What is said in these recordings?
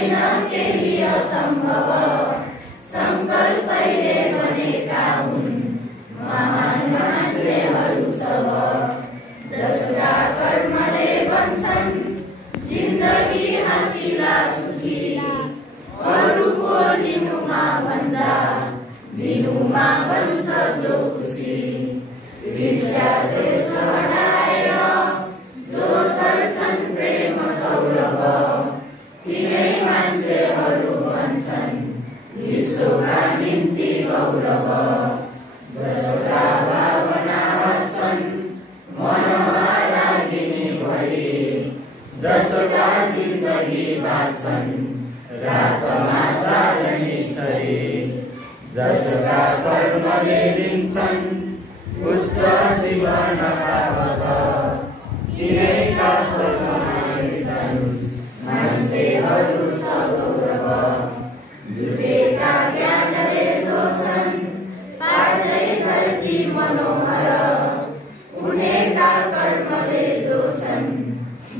छैन केही असम्भव, संकल्पैले बनेका हुन् महान मान्छेहरू सब। जसका कर्मले बन्छन् जिन्दगी हाँसिला सुखी, अरूको लिनुमा भन्दा दिनुमा बन्छ जो खुसी। ईर्ष्या द्वेष हटाएर जो छर्छन् प्रेम सौरभ, तिनै मान्छेहरू बन्छन् विश्वका निम्ति गौरव। जसका भावना हस्छन् मनमा रागिनी भई, जसका जिन्दगी बाँच्छन् रातमा चाँदनी छरी। जसका कर्मले दिन्छन् उच्च जीवनका पद, तिनैका कर्ममा हिँड्छन् मान्छेहरू सगौरव। जुटेका ज्ञानले जो छन् पार्दै धरती मनोहर, उनेका कर्मले जो छन्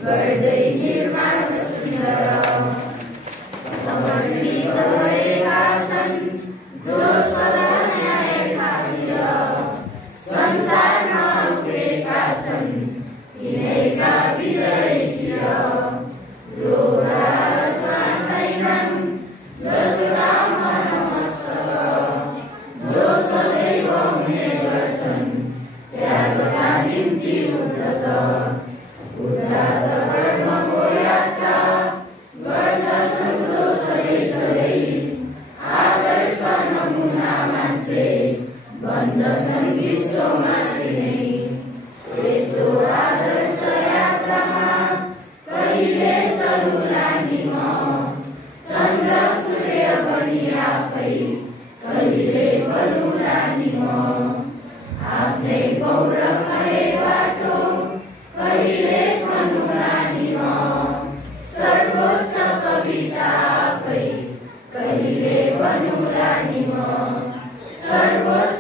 गर्दै निर्माण सुन्दर। समर्पित भएका छन् जो सदा न्याय खातिर, संसारमा उब्रेका छन् तिनैका विजय शिर। लोभ छैनन् जसका मन मस्तक, जो सदैव हुने गर्छन् त्यागका निम्ति उद्धत। उद्धत कर्मको यात्रा गर्दछन् जो सधैँ आदर्श नमुना मान्छे बन्दछन् विश्वमा तिनै। यस्तो आदर्श यात्रामा कहिले चलुला नि म, चन्द्र सूर्य बनी आफै कहिले बलुला नि म। आफ्नै गौरव भए बाटो कहिले छनुला नि म, सर्वोच्च कविता आफै कहिले बनुला नि म। सर्वोच्च